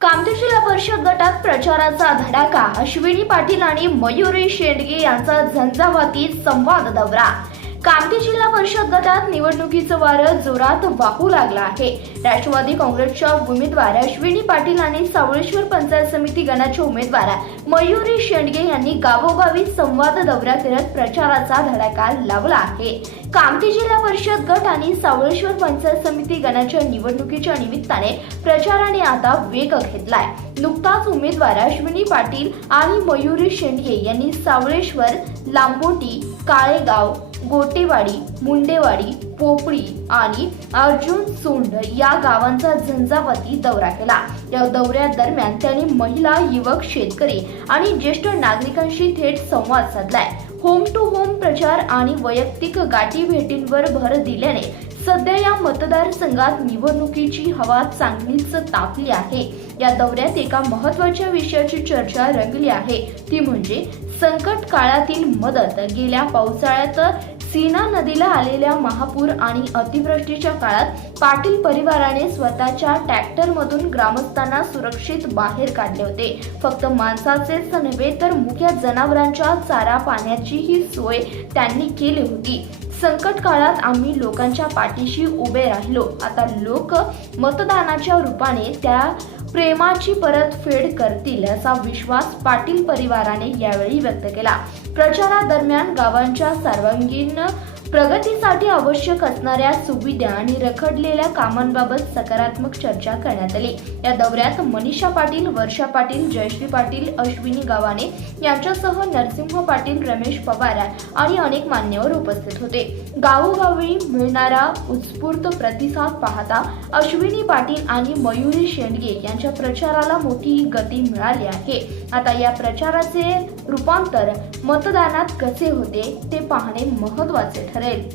कामठी जिल्हा परिषद गटात प्रचाराचा धडाका, अश्विनी पाटील आणि मयुरी शेंडगे यांचा झंझावाती संवाद दौरा। कामठी जिल्हा परिषद गटात निवडणुकीचं वारं जोरात वाहू लागलं आहे। राष्ट्रवादी काँग्रेसच्या उमेदवार अश्विनी पाटील आणि सावळेश्वर पंचायत समिती गणाच्या उमेदवार मयुरी शेंडगे यांनी गावोगावी संवाद दौरा करत प्रचाराचा धडाका लावला आहे। कामठी जिल्हा परिषद गट आणि सावळेश्वर पंचायत समिती गणाच्या निवडणुकीच्या निमित्ताने प्रचाराने आता वेग घेतलाय। नुकताच उमेदवार अश्विनी पाटील आणि मयुरी शेंडगे यांनी सावळेश्वर, लांबोटी, काळेगाव, गोटेवाडी, मुंडेवाडी, पोपळी आणि अर्जुन सोंड या गावांचा झंझावाती दौरा केला। या दौऱ्यादरम्यान त्यांनी महिला, युवक, शेतकरी आणि ज्येष्ठ नागरिकांशी थेट संवाद साधलाय। होम टू होम प्रचार आणि वैयक्तिक गाठीभेटींवर भर दिल्याने सध्या या मतदारसंघात निवडणुकीची हवा चांगलीच तापली आहे। या दौऱ्यात एका महत्त्वाच्या विषयाची चर्चा रंगली आहे, ती म्हणजे संकट काळातील मदत। गेल्या पावसाळ्यात सीना नदीला आलेल्या महापूर आणि अतिवृष्टीच्या काळात पाटील परिवाराने स्वतःच्या ट्रॅक्टरमधून ग्रामस्थांना सुरक्षित बाहेर काढले होते। फक्त माणसाचेच नव्हे तर मुख्य जनावरांच्या चारा पाण्याचीही सोय त्यांनी केली होती। संकट काळात आम्ही लोकांच्या पाठीशी उभे राहिलो। आता लोक मतदानाच्या रूपाने त्या प्रेमाची परतफेड करतील असा विश्वास पाटील परिवाराने यावेळी व्यक्त केला। प्रचारादरम्यान गावांच्या सर्वांगीण प्रगतीसाठी आवश्यक असणाऱ्या सुविधा आणि रखडलेल्या कामांबाबत सकारात्मक चर्चा करण्यात आली। या दौऱ्यात मनीषा पाटील, वर्षा पाटील, जयश्री पाटील, अश्विनी गावाने यांच्यासह नरसिंह पाटील, रमेश पवार आणि अनेक मान्यवर उपस्थित होते। गावोगावी मिळणारा उत्स्फूर्त प्रतिसाद पाहता अश्विनी पाटील आणि मयुरी शेंडगे यांच्या प्रचाराला मोठी गती मिळाली आहे। आता या प्रचाराचे रूपांतर मतदानात कसे होते ते पाहणे महत्त्वाचे ठरेल।